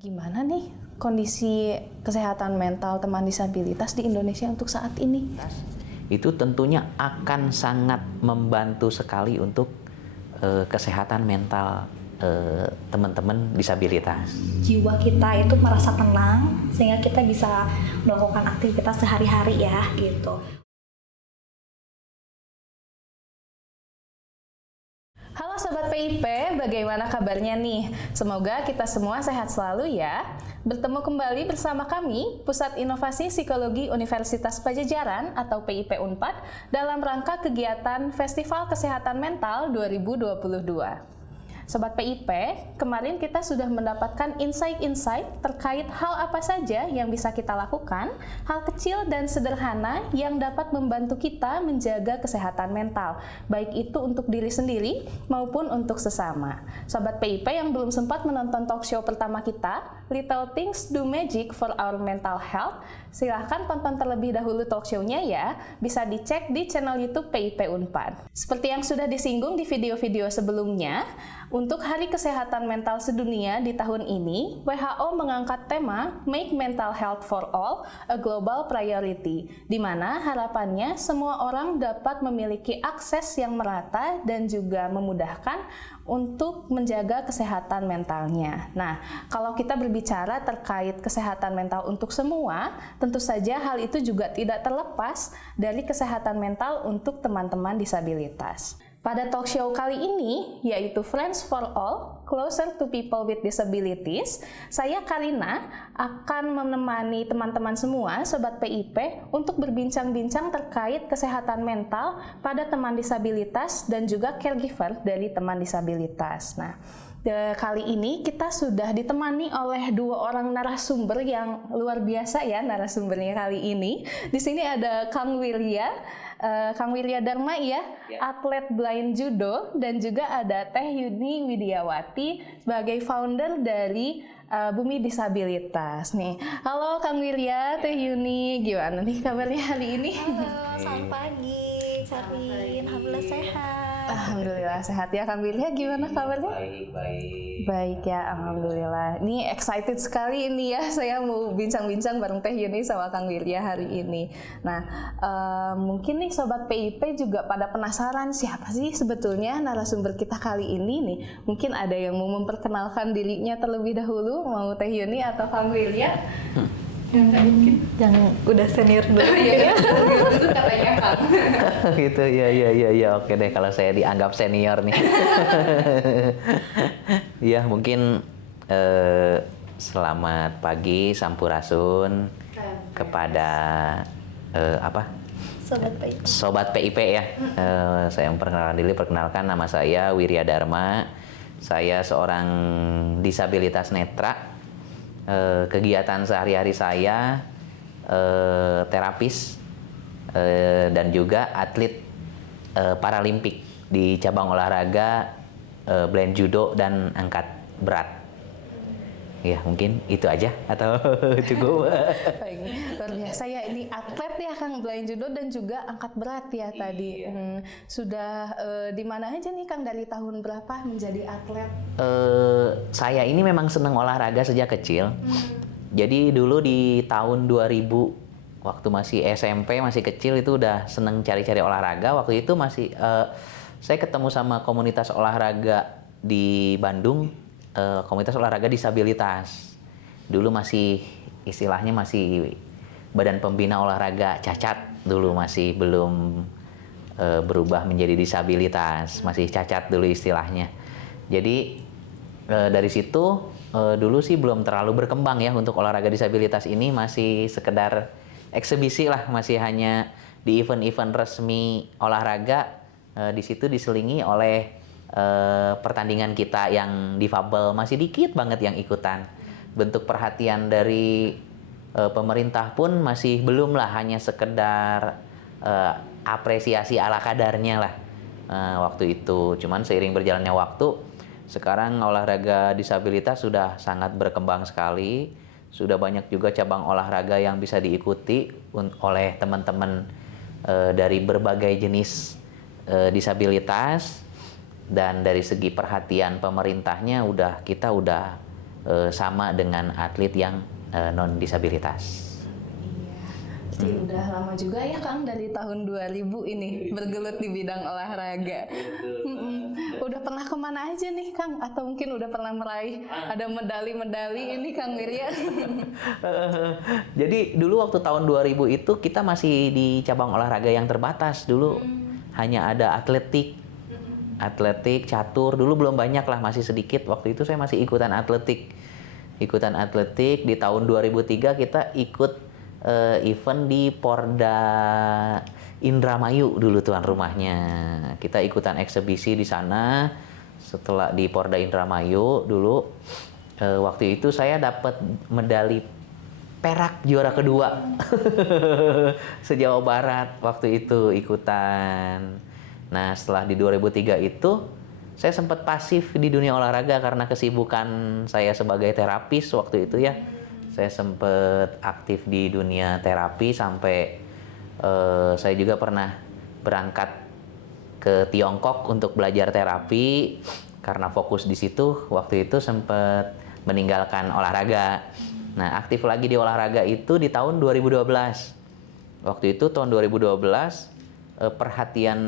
Gimana nih kondisi kesehatan mental teman disabilitas di Indonesia untuk saat ini? Itu tentunya akan sangat membantu sekali untuk kesehatan mental teman-teman disabilitas. Jiwa kita itu merasa tenang sehingga kita bisa melakukan aktivitas sehari-hari ya gitu. Halo Sobat PIP, bagaimana kabarnya nih? Semoga kita semua sehat selalu ya. Bertemu kembali bersama kami, Pusat Inovasi Psikologi Universitas Padjadjaran atau PIP Unpad dalam rangka kegiatan Festival Kesehatan Mental 2022. Sobat PIP, kemarin kita sudah mendapatkan insight-insight terkait hal apa saja yang bisa kita lakukan, hal kecil dan sederhana yang dapat membantu kita menjaga kesehatan mental, baik itu untuk diri sendiri maupun untuk sesama. Sobat PIP yang belum sempat menonton talk show pertama kita, Little Things Do Magic for Our Mental Health, silahkan tonton terlebih dahulu talk show-nya ya, bisa dicek di channel YouTube PIP Unpad. Seperti yang sudah disinggung di video-video sebelumnya, untuk Hari Kesehatan Mental Sedunia di tahun ini, WHO mengangkat tema Make Mental Health for All a Global Priority, di mana harapannya semua orang dapat memiliki akses yang merata dan juga memudahkan untuk menjaga kesehatan mentalnya. Nah, kalau kita berbicara terkait kesehatan mental untuk semua, tentu saja hal itu juga tidak terlepas dari kesehatan mental untuk teman-teman disabilitas. Pada talk show kali ini, yaitu Friends for All, Closer to People with Disabilities, saya Karina akan menemani teman-teman semua, Sobat PIP, untuk berbincang-bincang terkait kesehatan mental pada teman disabilitas dan juga caregiver dari teman disabilitas. Nah, kali ini kita sudah ditemani oleh dua orang narasumber yang luar biasa ya narasumbernya kali ini. Di sini ada Kang Wirya Dharma ya, atlet blind judo, dan juga ada Teh Yuni Widiawati sebagai founder dari Bumi Disabilitas nih. Halo Kang Wirya, Teh Yuni, gimana nih kabarnya hari ini? Halo, selamat pagi, Karin. Alhamdulillah sehat. Alhamdulillah sehat ya. Kang Wirya gimana kabarnya? Baik ya, alhamdulillah. Ini excited sekali ini ya, saya mau bincang-bincang bareng Teh Yuni sama Kang Wirya hari ini. Nah, mungkin nih Sobat PIP juga pada penasaran siapa sih sebetulnya narasumber kita kali ini nih. Mungkin ada yang mau memperkenalkan dirinya terlebih dahulu, mau Teh Yuni atau Kang Wirya? Yang udah senior dulu ya. Itu katanya Kang. Gitu ya, oke deh kalau saya dianggap senior nih. Ya mungkin selamat pagi Sampurasun kepada Sobat PIP ya. Saya perkenalkan nama saya Wirya Dharma. Saya seorang disabilitas netra. Kegiatan sehari-hari saya terapis dan juga atlet paralimpik di cabang olahraga blind judo dan angkat berat. Ya mungkin itu aja atau cukup. Baik, luar biasa ya, ini atlet ya Kang, blind judo dan juga angkat berat ya tadi. Sudah di mana aja nih Kang, dari tahun berapa menjadi atlet? Saya ini memang senang olahraga sejak kecil. Jadi dulu di tahun 2000 waktu masih SMP, masih kecil itu udah senang cari-cari olahraga. Waktu itu masih saya ketemu sama komunitas olahraga di Bandung, komunitas olahraga disabilitas. Dulu masih istilahnya masih Badan Pembina Olahraga Cacat, dulu masih belum berubah menjadi disabilitas, masih cacat dulu istilahnya. Jadi dari situ dulu sih belum terlalu berkembang ya untuk olahraga disabilitas ini, masih sekedar eksebisi lah, masih hanya di event-event resmi olahraga. Di situ diselingi oleh pertandingan kita yang difabel, masih dikit banget yang ikutan. Bentuk perhatian dari pemerintah pun masih belum lah, hanya sekedar apresiasi ala kadarnya lah waktu itu. Cuman seiring berjalannya waktu, sekarang olahraga disabilitas sudah sangat berkembang sekali. Sudah banyak juga cabang olahraga yang bisa diikuti oleh teman-teman dari berbagai jenis disabilitas. Dan dari segi perhatian pemerintahnya kita udah sama dengan atlet yang non disabilitas. Jadi udah lama juga ya Kang, dari tahun 2000 ini bergelut di bidang olahraga. Udah pernah kemana aja nih Kang? Atau mungkin udah pernah meraih ada medali-medali ini Kang Wirya? Jadi dulu waktu tahun 2000 itu kita masih di cabang olahraga yang terbatas. Dulu hanya ada atletik, catur. Dulu belum banyak lah, masih sedikit. Waktu itu saya masih ikutan atletik. Di tahun 2003 kita ikut event di Porda Indramayu dulu tuan rumahnya. Kita ikutan eksebisi di sana. Setelah di Porda Indramayu dulu, waktu itu saya dapat medali perak juara kedua se-Jawa Barat waktu itu ikutan. Nah setelah di 2003 itu saya sempat pasif di dunia olahraga karena kesibukan saya sebagai terapis waktu itu ya. Saya sempat aktif di dunia terapi sampai saya juga pernah berangkat ke Tiongkok untuk belajar terapi. Karena fokus di situ, waktu itu sempat meninggalkan olahraga. Nah, aktif lagi di olahraga itu di tahun 2012. Waktu itu tahun 2012 perhatian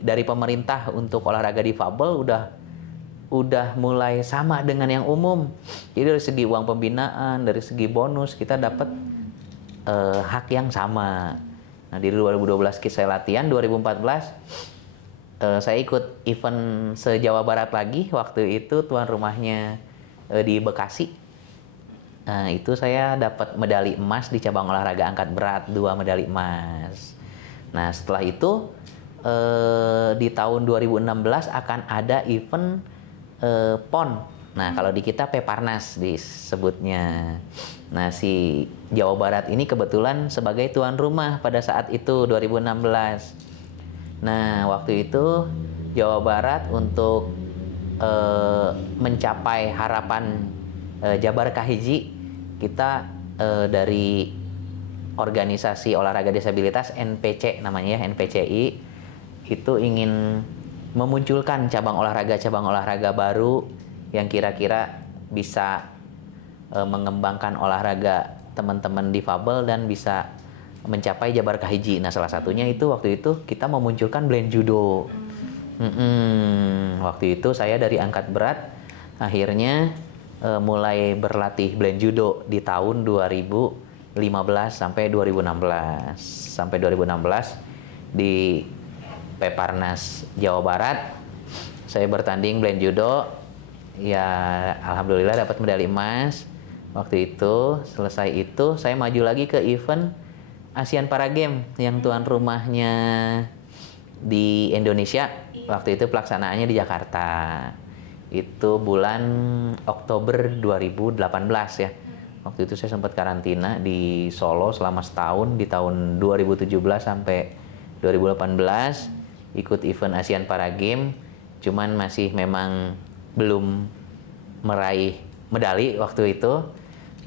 dari pemerintah untuk olahraga difabel udah mulai sama dengan yang umum. Jadi dari segi uang pembinaan, dari segi bonus kita dapat hak yang sama. Nah di 2012 saya latihan, 2014 saya ikut event se-Jawa Barat lagi. Waktu itu tuan rumahnya di Bekasi. Nah itu saya dapat medali emas di cabang olahraga angkat berat, 2 medali emas. Nah setelah itu di tahun 2016 akan ada event PON. Nah, kalau di kita Peparnas disebutnya. Nah, si Jawa Barat ini kebetulan sebagai tuan rumah pada saat itu 2016. Nah, waktu itu Jawa Barat untuk mencapai harapan Jabar Kahiji, kita dari organisasi olahraga disabilitas NPC namanya ya, NPCI, itu ingin memunculkan cabang olahraga baru yang kira-kira bisa mengembangkan olahraga teman-teman difabel dan bisa mencapai Jabar Kahiji. Nah, salah satunya itu waktu itu kita memunculkan Blend Judo. Waktu itu saya dari angkat berat akhirnya mulai berlatih Blend Judo di tahun 2015 sampai 2016. Sampai 2016 di Peparnas Jawa Barat saya bertanding Blend Judo, ya alhamdulillah dapat medali emas. Waktu itu selesai itu saya maju lagi ke event Asian Para Games yang tuan rumahnya di Indonesia. Waktu itu pelaksanaannya di Jakarta. Itu bulan Oktober 2018 ya. Waktu itu saya sempat karantina di Solo selama setahun di tahun 2017 sampai 2018. Ikut event Asian Para Games, cuman masih memang belum meraih medali waktu itu.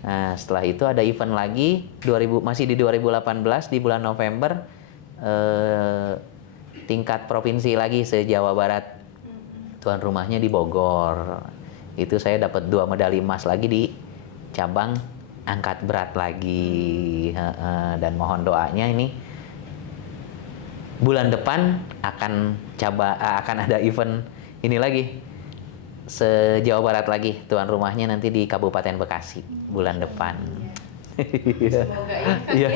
Nah, setelah itu ada event lagi masih di 2018 di bulan November, tingkat provinsi lagi se-Jawa Barat. Tuan rumahnya di Bogor. Itu saya dapat 2 medali emas lagi di cabang angkat berat lagi. Dan mohon doanya ini bulan depan akan ada event ini lagi se-Jawa Barat lagi, tuan rumahnya nanti di Kabupaten Bekasi bulan depan. Semoga ya.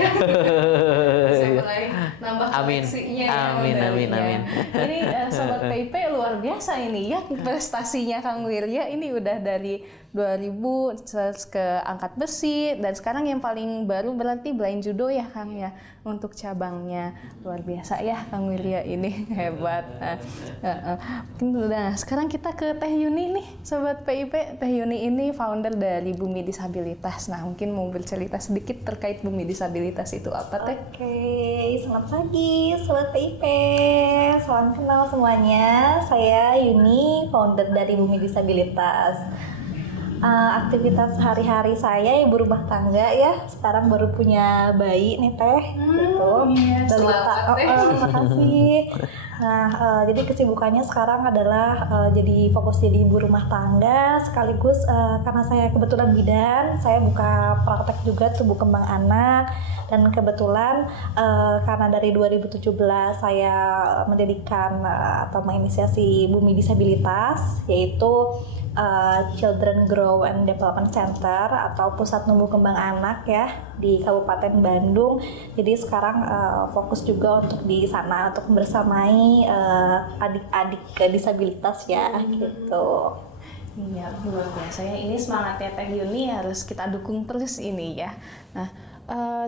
Bisa mulai nambah koleksinya ya. Amin. Ini Sobat PIP luar biasa ini ya prestasinya Kang Wirya. Ini udah dari 2000 terus ke angkat besi dan sekarang yang paling baru berarti Blind Judo ya Kang ya untuk cabangnya. Luar biasa ya Kang Wirya ini hebat. Nah, sekarang kita ke Teh Yuni nih Sobat PIP. Teh Yuni ini founder dari Bumi Disabilitas. Nah mungkin mau bercerita sedikit terkait Bumi Disabilitas itu apa Teh? Oke, selamat pagi Sobat PIP. Salam kenal semuanya. Saya Yuni, founder dari Bumi Disabilitas. Aktivitas hari-hari saya ibu rumah tangga ya. Sekarang baru punya bayi nih Teh. Gitu. Iya, selamat Teh. Makasih. Nah, jadi kesibukannya sekarang adalah fokus jadi ibu rumah tangga, sekaligus karena saya kebetulan bidan, saya buka praktek juga tumbuh kembang anak, dan kebetulan karena dari 2017 saya mendirikan atau menginisiasi Bumi Disabilitas, yaitu Children Grow and Development Center atau Pusat Tumbuh Kembang Anak ya di Kabupaten Bandung. Jadi sekarang fokus juga untuk di sana untuk bersamai adik-adik disabilitas ya gitu. Iya, luar biasa ya. Ini semangatnya Teh Yuni harus kita dukung terus ini ya. Nah,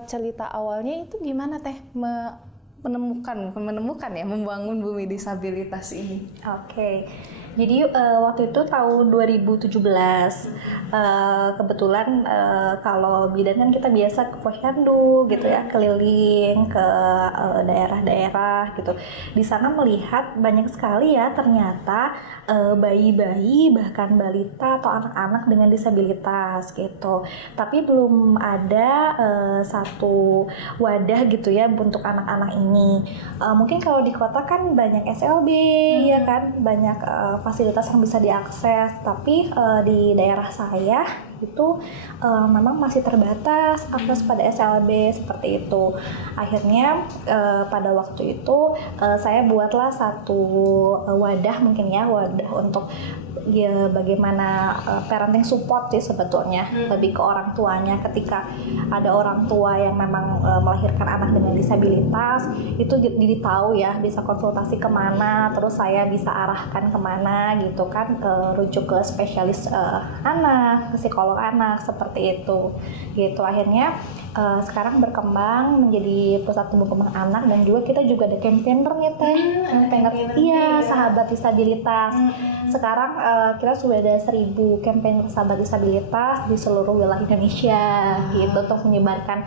cerita awalnya itu gimana Teh menemukan ya, membangun Bumi Disabilitas ini? Oke. Jadi waktu itu tahun 2017 kebetulan kalau bidan kan kita biasa ke posyandu gitu ya, keliling ke daerah-daerah gitu. Di sana melihat banyak sekali ya ternyata bayi-bayi bahkan balita atau anak-anak dengan disabilitas gitu. Tapi belum ada satu wadah gitu ya untuk anak-anak ini. Mungkin kalau di kota kan banyak SLB ya kan, banyak fasilitas yang bisa diakses, tapi di daerah saya itu memang masih terbatas akses pada SLB seperti itu. Akhirnya pada waktu itu saya buatlah satu wadah mungkin ya, wadah untuk ya bagaimana parenting support sih sebetulnya, lebih ke orang tuanya ketika ada orang tua yang memang melahirkan anak dengan disabilitas, itu jadi tahu ya bisa konsultasi kemana, terus saya bisa arahkan kemana gitu kan, rujuk ke spesialis anak, ke psikolog anak seperti itu gitu. Akhirnya sekarang berkembang menjadi pusat tumbuh kembang anak, dan juga kita juga ada campaigner nih Teh, campaigner iya sahabat disabilitas. Sekarang kita sudah ada 1.000 campaigner sahabat disabilitas di seluruh wilayah Indonesia gitu untuk menyebarkan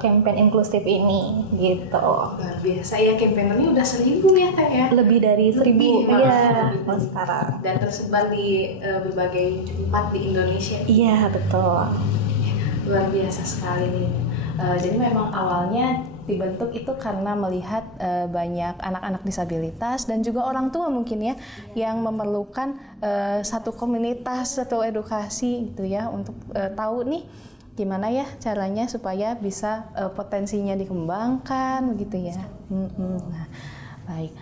campaign inklusif ini gitu. Luar biasa ya, campaignnya udah 1.000 ya Teh ya? Lebih dari 1.000 iya sekarang. Dan tersebar di berbagai tempat di Indonesia. Iya betul. Luar biasa sekali nih. Jadi memang awalnya dibentuk itu karena melihat banyak anak-anak disabilitas dan juga orang tua mungkin ya yang memerlukan satu komunitas, satu edukasi gitu ya untuk tahu nih gimana ya caranya supaya bisa potensinya dikembangkan begitu ya. Nah, baik,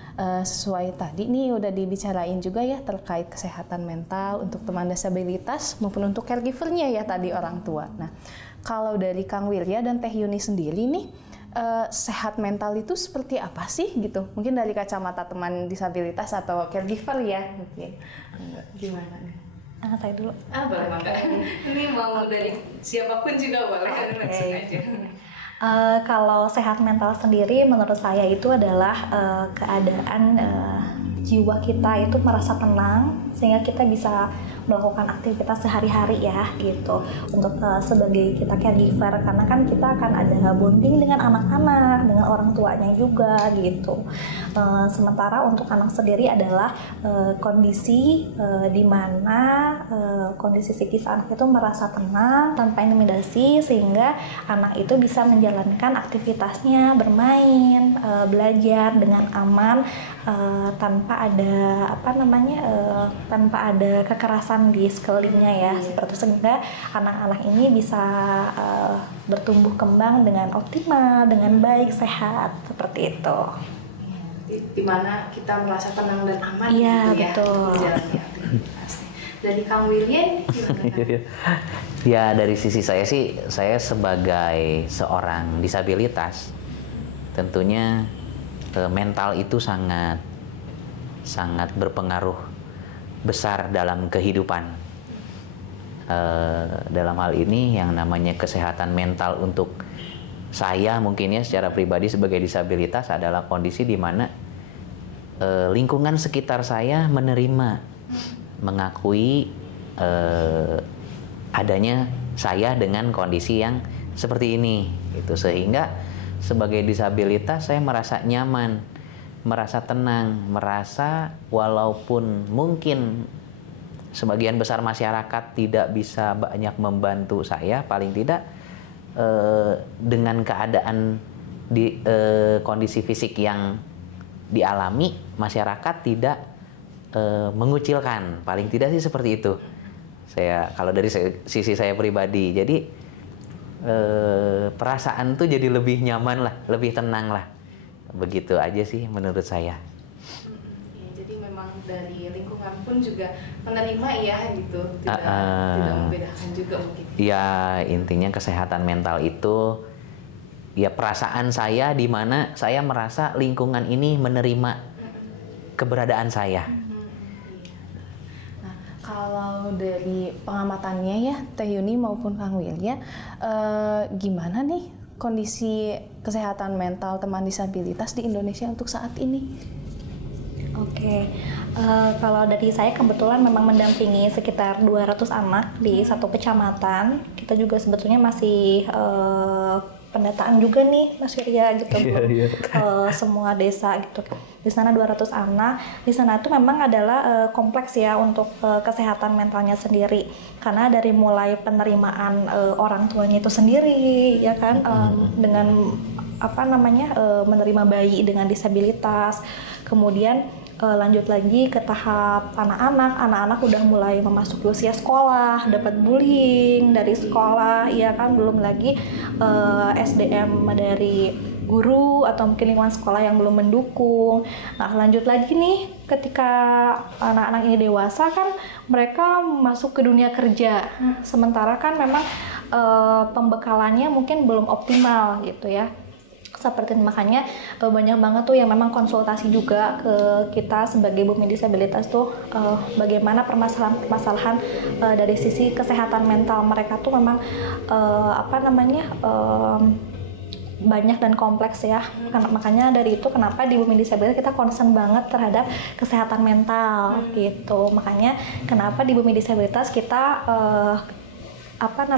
sesuai tadi nih udah dibicarain juga ya terkait kesehatan mental untuk teman disabilitas maupun untuk caregivernya ya tadi orang tua. Nah, kalau dari Kang Wirya dan Teh Yuni sendiri nih, sehat mental itu seperti apa sih gitu? Mungkin dari kacamata teman disabilitas atau caregiver ya mungkin. Gimana nih? Saya dulu. Boleh Mbak. Ini mau dari siapapun juga boleh, langsung aja. Kalau sehat mental sendiri menurut saya itu adalah keadaan jiwa kita itu merasa tenang sehingga kita bisa melakukan aktivitas sehari-hari ya gitu. Untuk sebagai kita caregiver, karena kan kita akan ada bonding dengan anak-anak, dengan orang tuanya juga gitu. Sementara untuk anak sendiri adalah kondisi di mana kondisi psikis anak itu merasa tenang tanpa intimidasi, sehingga anak itu bisa menjalankan aktivitasnya, bermain, belajar dengan aman, tanpa ada tanpa ada kekerasan di sekelilingnya ya, seperti sehingga anak-anak ini bisa bertumbuh kembang dengan optimal, dengan baik, sehat seperti itu. Di mana kita merasa tenang dan aman Iya, gitu betul. ya menjalani aktivitas. Dari Kang Wirya gimana? Ya dari sisi saya sih, saya sebagai seorang disabilitas tentunya mental itu sangat berpengaruh besar dalam kehidupan. Dalam hal ini yang namanya kesehatan mental untuk saya mungkin ya secara pribadi sebagai disabilitas adalah kondisi di mana lingkungan sekitar saya menerima, mengakui adanya saya dengan kondisi yang seperti ini gitu, sehingga sebagai disabilitas saya merasa nyaman, merasa tenang, merasa walaupun mungkin sebagian besar masyarakat tidak bisa banyak membantu saya, paling tidak dengan keadaan di kondisi fisik yang dialami masyarakat tidak mengucilkan, paling tidak sih seperti itu. Saya kalau dari sisi saya pribadi, jadi perasaan tuh jadi lebih nyaman lah, lebih tenang lah, begitu aja sih menurut saya. Ya, jadi memang dari lingkungan pun juga menerima ya gitu, tidak membedakan juga mungkin. Ya intinya kesehatan mental itu ya perasaan saya di mana saya merasa lingkungan ini menerima keberadaan saya. Nah, kalau dari pengamatannya ya Teh Yuni maupun Kang Wilya, gimana nih kondisi kesehatan mental teman disabilitas di Indonesia untuk saat ini? Oke, kalau dari saya kebetulan memang mendampingi sekitar 200 anak di satu kecamatan. Kita juga sebetulnya masih pendataan juga nih Mas Wirya gitu, semua desa gitu. Di sana 200 anak, di sana tuh memang adalah kompleks ya untuk kesehatan mentalnya sendiri. Karena dari mulai penerimaan orang tuanya itu sendiri, ya kan, dengan menerima bayi dengan disabilitas, kemudian lanjut lagi ke tahap anak-anak udah mulai memasuki usia sekolah, dapat bullying dari sekolah, ya kan, belum lagi SDM dari guru atau mungkin lingkungan sekolah yang belum mendukung. Nah, lanjut lagi nih ketika anak-anak ini dewasa kan mereka masuk ke dunia kerja. Sementara kan memang pembekalannya mungkin belum optimal gitu ya. Seperti makanya banyak banget tuh yang memang konsultasi juga ke kita sebagai bumi disabilitas tuh bagaimana permasalahan dari sisi kesehatan mental mereka tuh memang banyak dan kompleks ya. Makanya dari itu kenapa di bumi disabilitas kita concern banget terhadap kesehatan mental gitu. Makanya kenapa di bumi disabilitas kita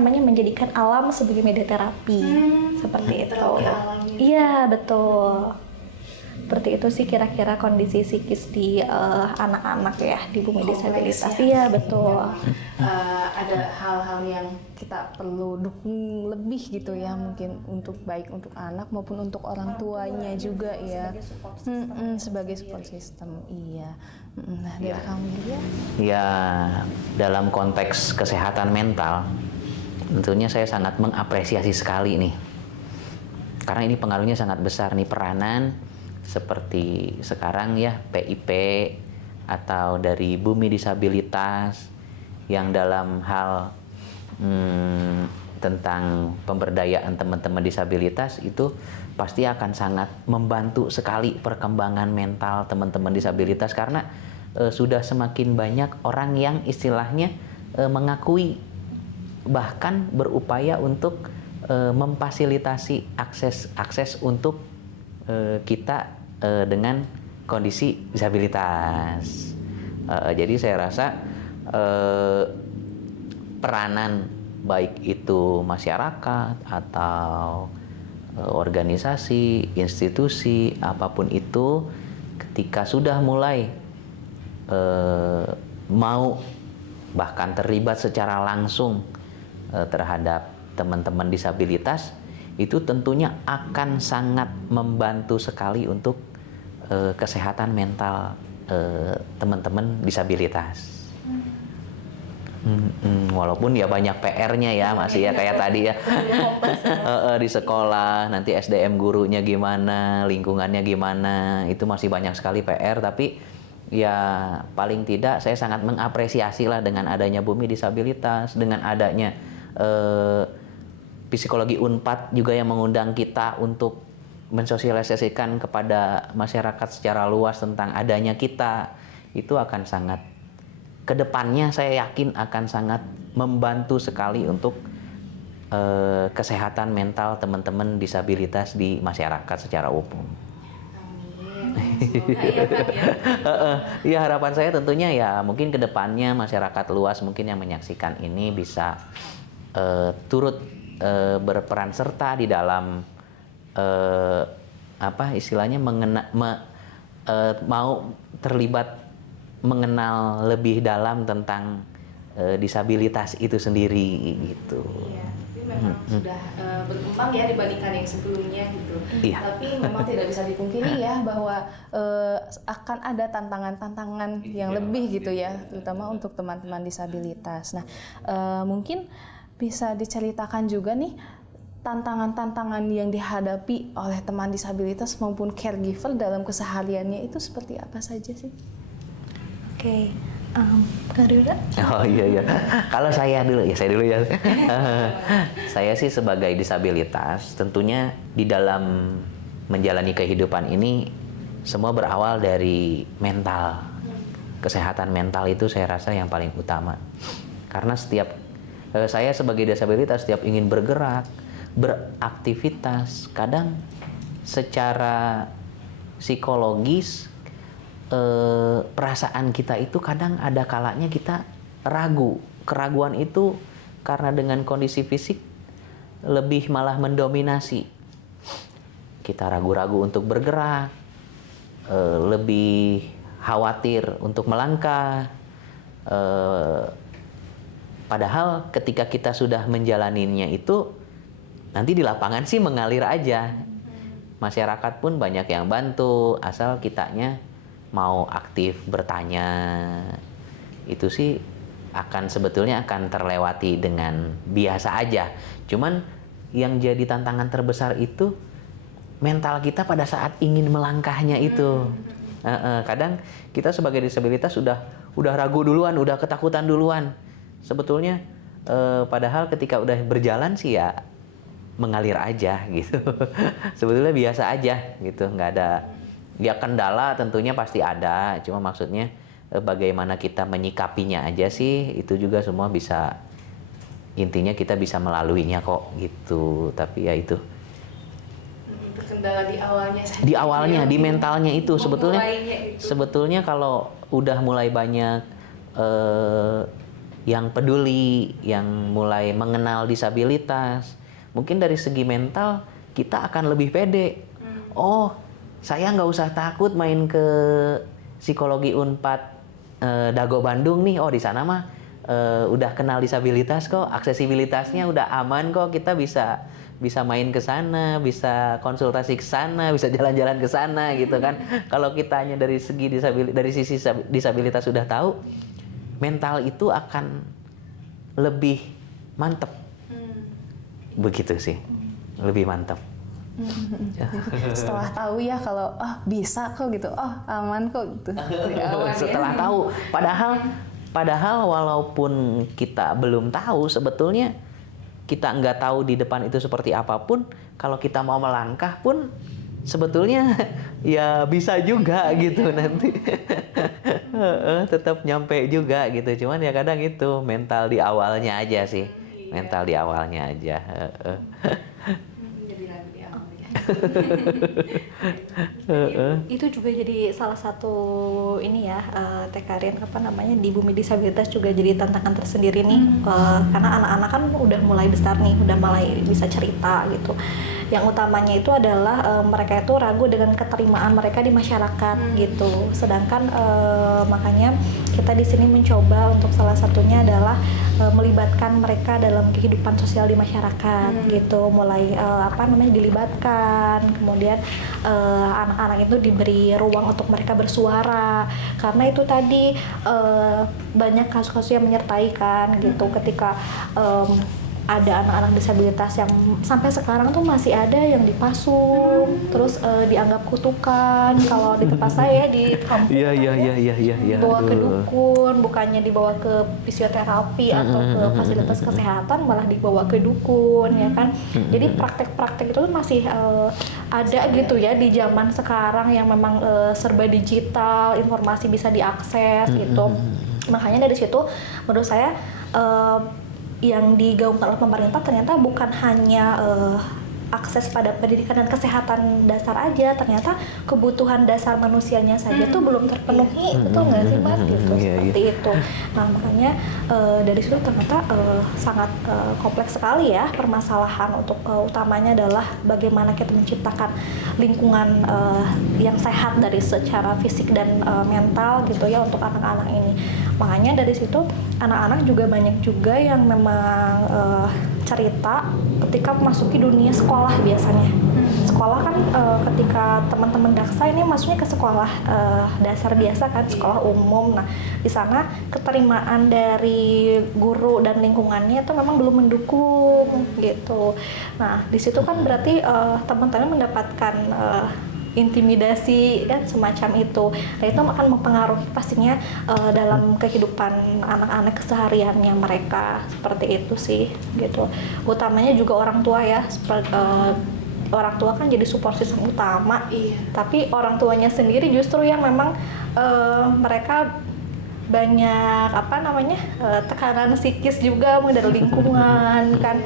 menjadikan alam sebagai media terapi seperti itu. Iya betul. Seperti itu sih kira-kira kondisi psikis di anak-anak ya di bumi disabilitas. Iya betul. Ada hal-hal yang kita perlu dukung lebih gitu ya, mungkin untuk baik untuk anak maupun untuk orang tuanya juga ya. Sebagai support system. Iya. Nah, dari kamu ya? Ya, dalam konteks kesehatan mental, tentunya saya sangat mengapresiasi sekali nih. Karena ini pengaruhnya sangat besar nih, peranan seperti sekarang ya PIP atau dari Bumi Disabilitas yang dalam hal tentang pemberdayaan teman-teman disabilitas itu pasti akan sangat membantu sekali perkembangan mental teman-teman disabilitas, karena sudah semakin banyak orang yang istilahnya mengakui bahkan berupaya untuk memfasilitasi akses untuk kita dengan kondisi disabilitas. Jadi saya rasa peranan baik itu masyarakat atau organisasi, institusi, apapun itu, ketika sudah mulai mau bahkan terlibat secara langsung terhadap teman-teman disabilitas, itu tentunya akan sangat membantu sekali untuk kesehatan mental teman-teman disabilitas. Walaupun ya banyak PR-nya ya masih ya kayak tadi ya di sekolah nanti SDM gurunya gimana, lingkungannya gimana, itu masih banyak sekali PR. Tapi ya paling tidak saya sangat mengapresiasi lah dengan adanya Bumi Disabilitas, dengan adanya Psikologi Unpad juga yang mengundang kita untuk mensosialisasikan kepada masyarakat secara luas tentang adanya kita. Itu akan sangat, kedepannya saya yakin akan sangat membantu sekali untuk kesehatan mental teman-teman disabilitas di masyarakat secara umum. Ya harapan saya tentunya ya mungkin kedepannya masyarakat luas mungkin yang menyaksikan ini bisa turut berperan serta di dalam istilahnya mau terlibat mengenal lebih dalam tentang disabilitas itu sendiri gitu. Iya, tapi memang sudah berkembang ya dibandingkan yang sebelumnya gitu. Iya. Tapi memang tidak bisa dipungkiri ya bahwa akan ada tantangan-tantangan yang lebih gitu ya, terutama untuk teman-teman disabilitas. Nah, mungkin bisa diceritakan juga nih tantangan-tantangan yang dihadapi oleh teman disabilitas maupun caregiver dalam kesehariannya itu seperti apa saja sih? Oke, Kak Rira? Oh iya. Kalau saya dulu ya. Saya sih sebagai disabilitas, tentunya di dalam menjalani kehidupan ini semua berawal dari mental. Kesehatan mental itu saya rasa yang paling utama. Karena saya sebagai disabilitas setiap ingin bergerak, beraktivitas, kadang secara psikologis perasaan kita itu kadang ada kalanya kita ragu. Keraguan itu karena dengan kondisi fisik lebih malah mendominasi. Kita ragu-ragu untuk bergerak, lebih khawatir untuk melangkah. Padahal ketika kita sudah menjalaninya itu nanti di lapangan sih mengalir aja. Masyarakat pun banyak yang bantu, asal kitanya mau aktif bertanya. Itu sih sebetulnya akan terlewati dengan biasa aja. Cuman yang jadi tantangan terbesar itu mental kita pada saat ingin melangkahnya itu. Kadang kita sebagai disabilitas udah ragu duluan, udah ketakutan duluan. Sebetulnya padahal ketika udah berjalan sih ya mengalir aja gitu. Sebetulnya biasa aja gitu, nggak ada ya, kendala tentunya pasti ada, cuma maksudnya bagaimana kita menyikapinya aja sih, itu juga semua bisa, intinya kita bisa melaluinya kok gitu. Tapi ya itu Kendala di awalnya saja. Di awalnya, di mentalnya itu Itu. sebetulnya kalau udah mulai banyak yang peduli, yang mulai mengenal disabilitas, mungkin dari segi mental kita akan lebih pede. Oh, saya nggak usah takut main ke psikologi Unpad Dago Bandung nih. Oh, di sana mah udah kenal disabilitas kok, aksesibilitasnya udah aman kok, kita bisa main ke sana, bisa konsultasi ke sana, bisa jalan-jalan ke sana gitu kan. Kalau kita hanya dari segi dari sisi disabilitas sudah tahu, mental itu akan lebih mantep. Begitu sih, lebih mantap. Setelah tahu ya kalau bisa kok gitu, aman kok gitu. Setelah tahu, padahal walaupun kita belum tahu, sebetulnya kita nggak tahu di depan itu seperti apapun, kalau kita mau melangkah pun sebetulnya ya bisa juga gitu nanti. Tetap nyampe juga gitu. Cuman ya kadang itu mental di awalnya aja sih. Mental di awalnya aja. Jadi ragu di awalnya. Itu juga jadi salah satu ini ya, Teh Karin, di Bumi Disabilitas juga jadi tantangan tersendiri nih. Karena anak-anak kan udah mulai besar nih, udah mulai bisa cerita gitu. Yang utamanya itu adalah mereka itu ragu dengan keterimaan mereka di masyarakat gitu. Sedangkan makanya kita di sini mencoba untuk salah satunya adalah melibatkan mereka dalam kehidupan sosial di masyarakat gitu. Mulai dilibatkan, kemudian anak-anak itu diberi ruang untuk mereka bersuara. Karena itu tadi banyak kasus-kasus yang menyertai kan gitu, ketika ada anak-anak disabilitas yang sampai sekarang tuh masih ada yang dipasung, terus dianggap kutukan. Kalau di tempat saya di kampung dibawa ke dukun, bukannya dibawa ke fisioterapi atau ke fasilitas kesehatan, malah dibawa ke dukun, ya kan. Jadi praktek-praktek itu masih ada gitu ya di zaman sekarang yang memang serba digital, informasi bisa diakses gitu. Makanya dari situ menurut saya yang digaungkan oleh pemerintah ternyata bukan hanya akses pada pendidikan dan kesehatan dasar aja, ternyata kebutuhan dasar manusianya saja tuh belum terpenuhi, betul nggak sih Mas? Gitu, seperti itu. Nah makanya dari situ ternyata sangat kompleks sekali ya permasalahan. Untuk utamanya adalah bagaimana kita menciptakan lingkungan yang sehat dari secara fisik dan mental gitu ya untuk anak-anak ini. Makanya dari situ anak-anak juga banyak juga yang memang cerita ketika memasuki dunia sekolah biasanya. Sekolah kan ketika teman-teman Daksa ini masuknya ke sekolah dasar biasa kan, sekolah umum. Nah, di sana keterimaan dari guru dan lingkungannya itu memang belum mendukung gitu. Nah, di situ kan berarti teman-teman mendapatkan intimidasi kan semacam itu. Nah, itu akan mempengaruhi pastinya dalam kehidupan anak-anak kesehariannya mereka, seperti itu sih gitu. Utamanya juga orang tua ya, orang tua kan jadi support system utama. Tapi orang tuanya sendiri justru yang memang mereka banyak tekanan psikis juga dari lingkungan kan,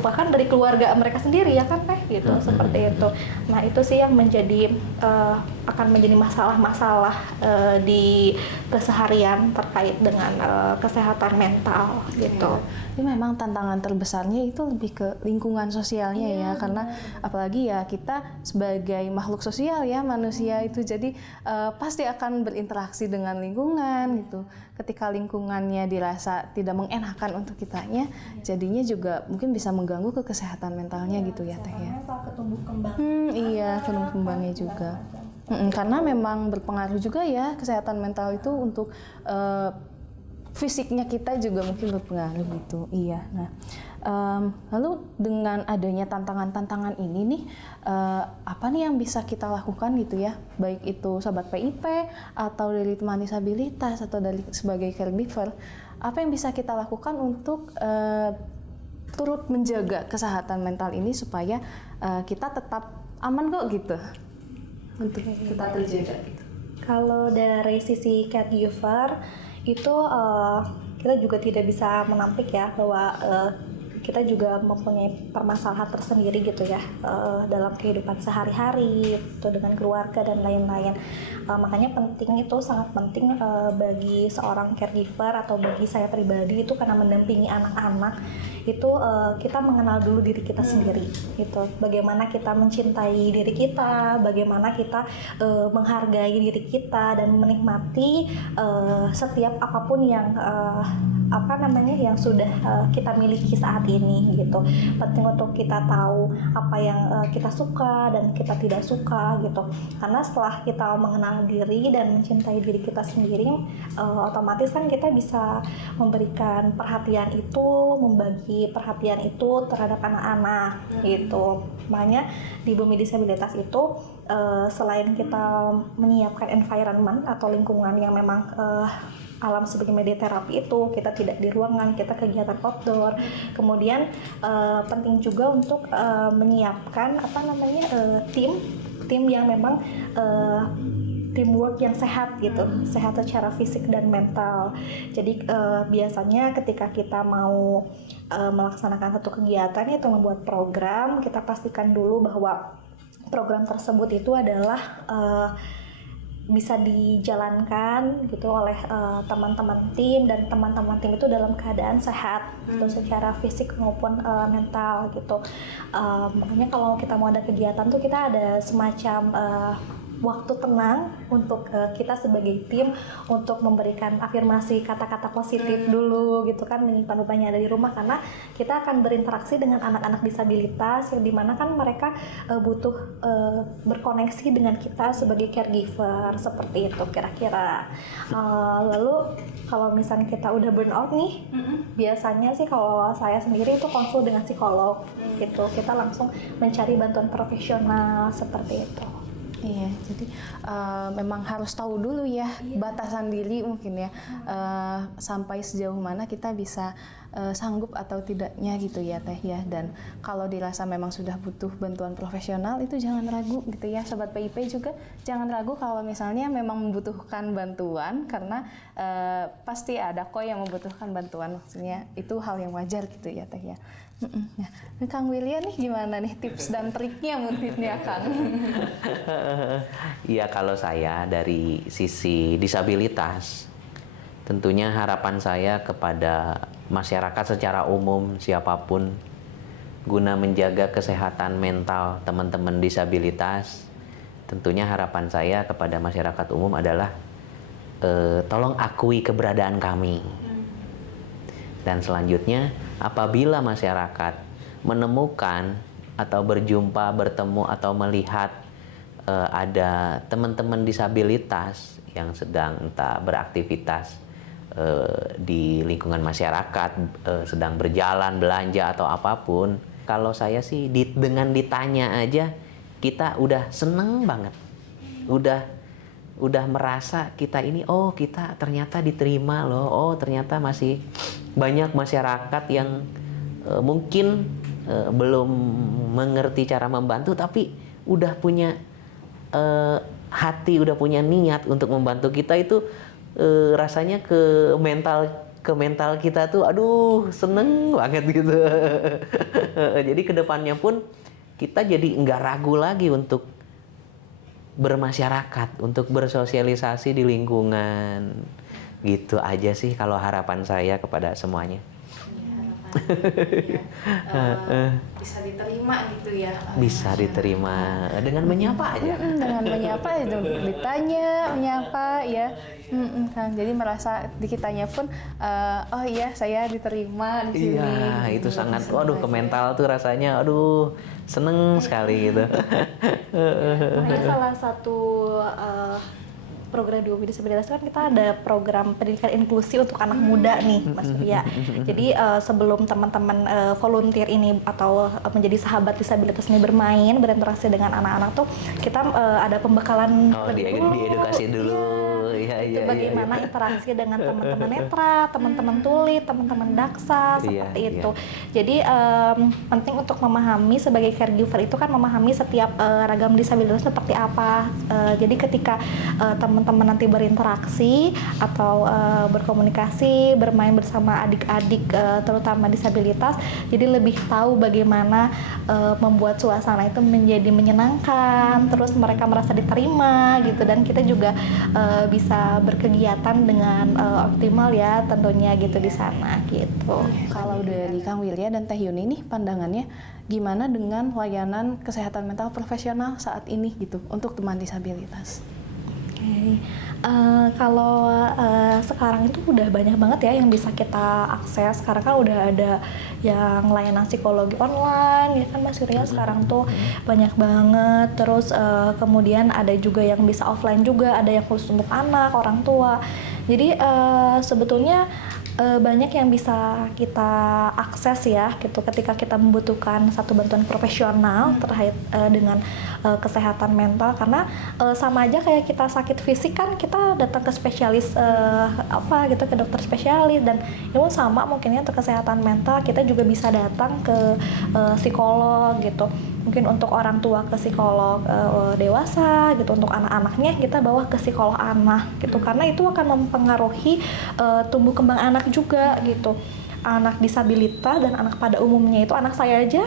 bahkan dari keluarga mereka sendiri ya kan gitu, seperti itu. Nah, itu sih yang akan menjadi masalah-masalah di keseharian terkait dengan kesehatan mental gitu. Jadi memang tantangan terbesarnya itu lebih ke lingkungan sosialnya ya, karena apalagi ya kita sebagai makhluk sosial ya, manusia itu jadi pasti akan berinteraksi dengan lingkungan gitu. Ketika lingkungannya dirasa tidak mengenakan untuk kitanya, jadinya juga mungkin bisa mengganggu ke kesehatan mentalnya gitu ya Teh ya. Tumbuh kembang. Iya, tumbuh kembangnya juga. Karena memang berpengaruh juga ya kesehatan mental itu untuk fisiknya kita juga mungkin berpengaruh gitu. Iya. Nah, lalu dengan adanya tantangan-tantangan ini nih, apa nih yang bisa kita lakukan gitu ya? Baik itu Sobat PIP atau dari teman disabilitas atau dari sebagai caregiver, apa yang bisa kita lakukan untuk turut menjaga kesehatan mental ini supaya kita tetap aman kok gitu untuk kita terjaga gitu. Kalau dari sisi caregiver itu kita juga tidak bisa menampik ya bahwa kita juga mempunyai permasalahan tersendiri gitu ya dalam kehidupan sehari-hari itu dengan keluarga dan lain-lain. Makanya sangat penting bagi seorang caregiver atau bagi saya pribadi itu, karena mendampingi anak-anak itu kita mengenal dulu diri kita sendiri gitu. Bagaimana kita mencintai diri kita, bagaimana kita menghargai diri kita dan menikmati setiap apapun yang yang sudah kita miliki saat ini gitu. Penting untuk kita tahu apa yang kita suka dan kita tidak suka gitu. Karena setelah kita mengenal diri dan mencintai diri kita sendiri, otomatis kan kita bisa memberikan perhatian itu, membagi perhatian itu terhadap anak-anak gitu. Makanya di Bumi Disabilitas itu selain kita menyiapkan environment atau lingkungan yang memang alam sebagai media terapi itu, kita tidak di ruangan, kita kegiatan outdoor. Kemudian penting juga untuk menyiapkan tim yang memang teamwork yang sehat gitu, sehat secara fisik dan mental. Jadi biasanya ketika kita mau melaksanakan satu kegiatan itu membuat program, kita pastikan dulu bahwa program tersebut itu adalah bisa dijalankan gitu oleh teman-teman tim, dan teman-teman tim itu dalam keadaan sehat gitu, secara fisik maupun mental gitu. Makanya kalau kita mau ada kegiatan tuh kita ada semacam waktu tenang untuk kita sebagai tim untuk memberikan afirmasi kata-kata positif dulu gitu kan, menyimpan bebannya dari rumah, karena kita akan berinteraksi dengan anak-anak disabilitas yang dimana kan mereka butuh berkoneksi dengan kita sebagai caregiver, seperti itu kira-kira. Lalu kalau misalnya kita udah burn out nih, biasanya sih kalau saya sendiri itu konsul dengan psikolog gitu, kita langsung mencari bantuan profesional seperti itu. Iya, jadi memang harus tahu dulu ya batasan diri mungkin ya, sampai sejauh mana kita bisa sanggup atau tidaknya gitu ya Teh ya. Dan kalau dirasa memang sudah butuh bantuan profesional itu jangan ragu gitu ya. Sobat PIP juga jangan ragu kalau misalnya memang membutuhkan bantuan, karena pasti ada kok yang membutuhkan bantuan, maksudnya itu hal yang wajar gitu ya Teh ya. Nah, Kang William nih gimana nih tips dan triknya mungkin ya Kang? Iya, kalau saya dari sisi disabilitas, tentunya harapan saya kepada masyarakat secara umum siapapun guna menjaga kesehatan mental teman-teman disabilitas, tentunya harapan saya kepada masyarakat umum adalah tolong akui keberadaan kami. Dan selanjutnya, apabila masyarakat menemukan atau berjumpa, bertemu atau melihat ada teman-teman disabilitas yang sedang entah beraktivitas di lingkungan masyarakat, sedang berjalan, belanja atau apapun, kalau saya sih dengan ditanya aja kita udah seneng banget, udah merasa kita ini, oh kita ternyata diterima loh, oh ternyata masih banyak masyarakat yang mungkin belum mengerti cara membantu tapi udah punya hati, udah punya niat untuk membantu kita. Itu rasanya ke mental kita tuh aduh seneng banget gitu. Jadi kedepannya pun kita jadi nggak ragu lagi untuk bermasyarakat, untuk bersosialisasi di lingkungan. Gitu aja sih kalau harapan saya kepada semuanya. Bisa diterima gitu ya. Bisa diterima dengan menyapa aja. Dengan menyapa itu ditanya, menyapa ya. Kan jadi merasa di kitanya pun oh iya saya diterima di sini. Iya, itu gitu, sangat waduh ke mental tuh rasanya aduh seneng sekali gitu. Makanya salah satu program di UMI Disabilitas kan kita ada program pendidikan inklusi untuk anak muda nih, Mas Surya. Jadi sebelum teman-teman volunteer ini atau menjadi sahabat disabilitas ini bermain, berinteraksi dengan anak-anak tuh kita ada pembekalan diedukasi dulu. Itu bagaimana interaksi dengan teman-teman netra, teman-teman tuli, teman-teman daksa seperti itu. Jadi penting untuk memahami sebagai caregiver itu kan memahami setiap ragam disabilitas seperti apa. Jadi ketika teman-teman nanti berinteraksi atau berkomunikasi, bermain bersama adik-adik terutama disabilitas, jadi lebih tahu bagaimana membuat suasana itu menjadi menyenangkan, terus mereka merasa diterima gitu, dan kita juga bisa berkegiatan dengan optimal ya tentunya gitu di sana gitu. Kalau dari Kang Wilya dan Teh Yuni nih pandangannya gimana dengan layanan kesehatan mental profesional saat ini gitu untuk teman disabilitas? Kalau sekarang itu udah banyak banget ya yang bisa kita akses. Sekarang kan udah ada yang layanan psikologi online ya kan Mas Surya, sekarang tuh banyak banget. Terus kemudian ada juga yang bisa offline juga, ada yang khusus untuk anak, orang tua. Jadi sebetulnya banyak yang bisa kita akses ya gitu ketika kita membutuhkan satu bantuan profesional terkait dengan kesehatan mental, karena sama aja kayak kita sakit fisik kan kita datang ke spesialis apa gitu, ke dokter spesialis, dan itu sama mungkinnya untuk kesehatan mental kita juga bisa datang ke psikolog gitu. Mungkin untuk orang tua ke psikolog dewasa gitu, untuk anak-anaknya kita bawa ke psikolog anak gitu, karena itu akan mempengaruhi tumbuh kembang anak juga gitu. Anak disabilitas dan anak pada umumnya itu, anak saya aja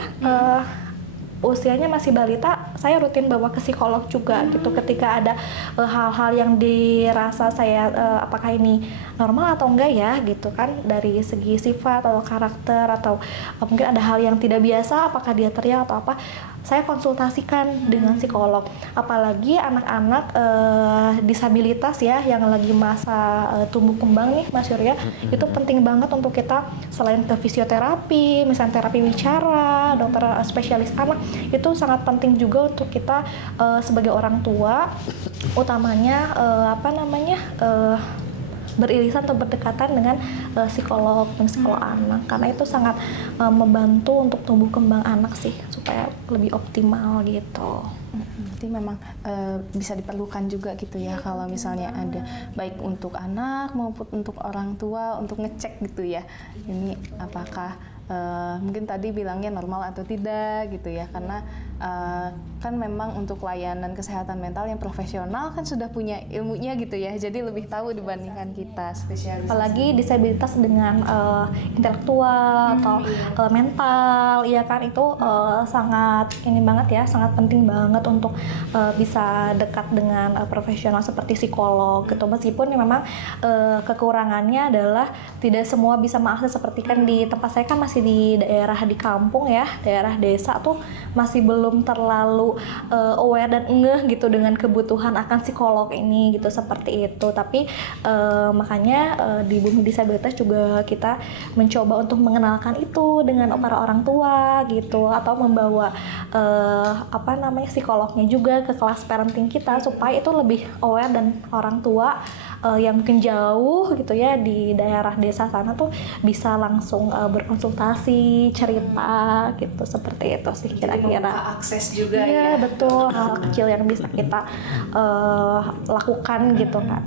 usianya masih balita, saya rutin bawa ke psikolog juga gitu ketika ada hal-hal yang dirasa saya apakah ini normal atau enggak ya gitu kan, dari segi sifat atau karakter, atau mungkin ada hal yang tidak biasa, apakah dia teriak atau apa, saya konsultasikan dengan psikolog. Apalagi anak-anak disabilitas ya yang lagi masa tumbuh kembang nih Mas Surya, itu penting banget untuk kita selain ke fisioterapi, misalnya terapi bicara, dokter spesialis anak, itu sangat penting juga untuk kita sebagai orang tua, utamanya beririsan atau berdekatan dengan psikolog anak, karena itu sangat membantu untuk tumbuh kembang anak sih supaya lebih optimal gitu. Berarti memang bisa diperlukan juga gitu ya kalau misalnya ada baik untuk anak maupun untuk orang tua untuk ngecek gitu ya, ini apakah mungkin tadi bilangnya normal atau tidak gitu ya, karena kan memang untuk layanan kesehatan mental yang profesional kan sudah punya ilmunya gitu ya, jadi lebih tahu dibandingkan kita spesialis. Apalagi disabilitas dengan intelektual atau mental, ya kan itu sangat ini banget ya, sangat penting banget untuk bisa dekat dengan profesional seperti psikolog gitu. Meskipun memang kekurangannya adalah tidak semua bisa mengakses, seperti kan di tempat saya kan masih masih di daerah di kampung ya, daerah desa tuh masih belum terlalu aware dan ngeh gitu dengan kebutuhan akan psikolog ini gitu, seperti itu. Tapi makanya di Bumi Disabilitas juga kita mencoba untuk mengenalkan itu dengan para orang tua gitu, atau membawa psikolognya juga ke kelas parenting kita supaya itu lebih aware, dan orang tua yang mungkin jauh gitu ya di daerah desa sana tuh bisa langsung berkonsultasi, cerita gitu, seperti itu sih kira-kira. Akses juga Iya, betul, hal kecil yang bisa kita lakukan gitu kan.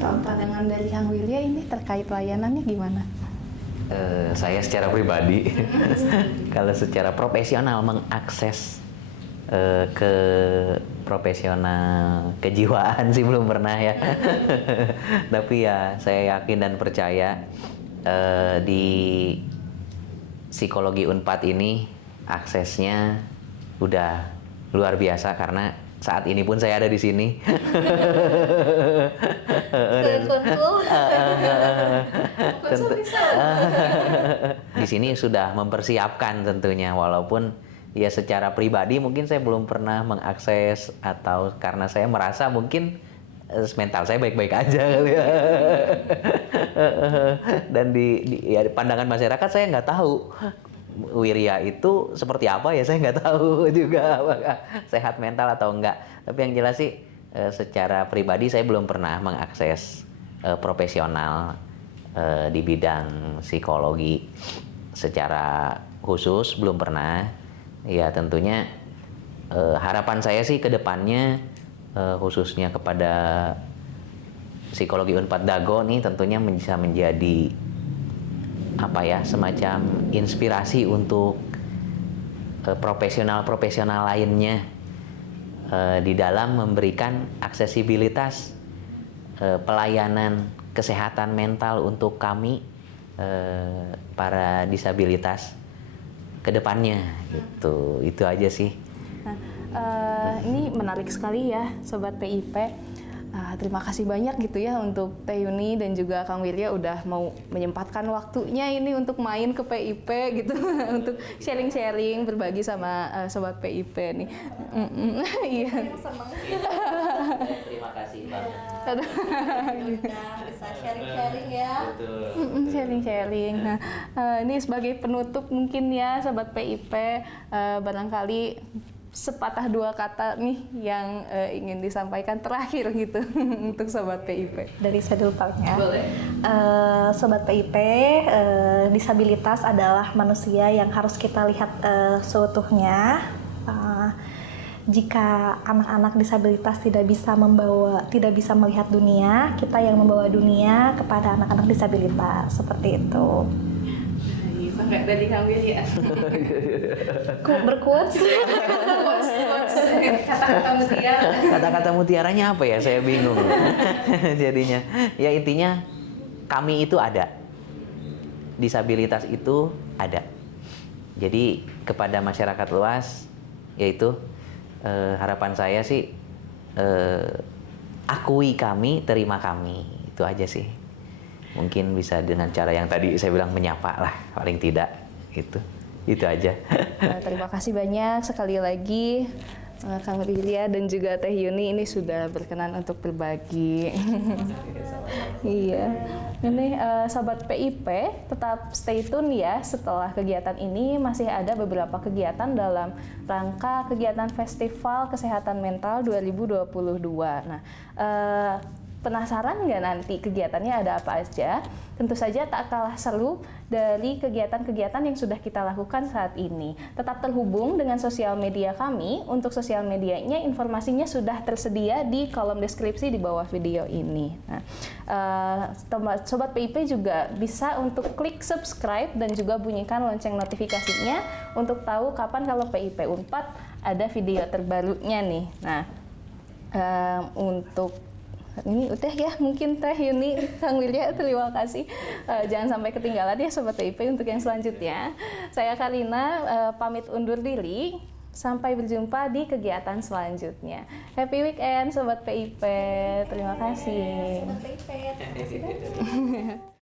Kalau pandangan dari Kang Wilya ini terkait layanannya gimana? Saya secara pribadi, kalau secara profesional mengakses ke profesional kejiwaan sih belum pernah ya. Tapi ya saya yakin dan percaya di psikologi Unpad ini aksesnya udah luar biasa, karena saat ini pun saya ada di sini. Di sini sudah mempersiapkan tentunya, walaupun ya secara pribadi mungkin saya belum pernah mengakses, atau karena saya merasa mungkin mental saya baik-baik aja kali ya. Dan ya, pandangan masyarakat saya nggak tahu Wirya itu seperti apa ya, saya nggak tahu juga apakah sehat mental atau enggak. Tapi yang jelas sih secara pribadi saya belum pernah mengakses profesional di bidang psikologi secara khusus, belum pernah. Ya tentunya harapan saya sih ke depannya khususnya kepada psikologi Unpad Dago nih tentunya bisa menjadi semacam inspirasi untuk profesional-profesional lainnya di dalam memberikan aksesibilitas pelayanan kesehatan mental untuk kami para disabilitas ke depannya gitu. Itu aja sih. Nah, ini menarik sekali ya Sobat PIP. Terima kasih banyak gitu ya untuk Teh Yuni dan juga Kang Wirya udah mau menyempatkan waktunya ini untuk main ke PIP gitu. Untuk sharing-sharing, berbagi sama Sobat PIP nih. Iya. Terima kasih banget. Bisa sharing-sharing ya. Sharing-sharing. Nah, ini sebagai penutup mungkin ya Sobat PIP, barangkali sepatah dua kata nih yang ingin disampaikan terakhir gitu untuk Sobat PIP. Dari saya dulu palingnya. Boleh. Sobat PIP, disabilitas adalah manusia yang harus kita lihat seutuhnya. Jika anak-anak disabilitas tidak bisa melihat dunia, kita yang membawa dunia kepada anak-anak disabilitas, seperti itu. Nggak dari Kang Wirya. Berquotes. Kata-kata mutiara. Kata-kata mutiaranya apa ya? Saya bingung. Jadinya, ya intinya kami itu ada. Disabilitas itu ada. Jadi kepada masyarakat luas, yaitu harapan saya sih akui kami, terima kami. Itu aja sih. Mungkin bisa dengan cara yang tadi saya bilang, menyapa lah paling tidak, itu aja. Terima kasih banyak sekali lagi Kang Wirya dan juga Teh Yuni ini sudah berkenan untuk berbagi. Iya, ini Sobat PIP tetap stay tune ya, setelah kegiatan ini masih ada beberapa kegiatan dalam rangka kegiatan Festival Kesehatan Mental 2022. Nah, penasaran nggak nanti kegiatannya ada apa aja? Tentu saja tak kalah seru dari kegiatan-kegiatan yang sudah kita lakukan saat ini. Tetap terhubung dengan sosial media kami. Untuk sosial medianya, informasinya sudah tersedia di kolom deskripsi di bawah video ini. Nah, Sobat PIP juga bisa untuk klik subscribe dan juga bunyikan lonceng notifikasinya untuk tahu kapan kalau PIP Unpad ada video terbarunya nih. Nah, untuk ini udah ya, mungkin Teh Yuni, Kang Wirya, terima kasih. Jangan sampai ketinggalan ya Sobat PIP untuk yang selanjutnya. Saya Karina pamit undur diri. Sampai berjumpa di kegiatan selanjutnya. Happy weekend Sobat PIP. Terima kasih. Sobat PIP, terima kasih banyak.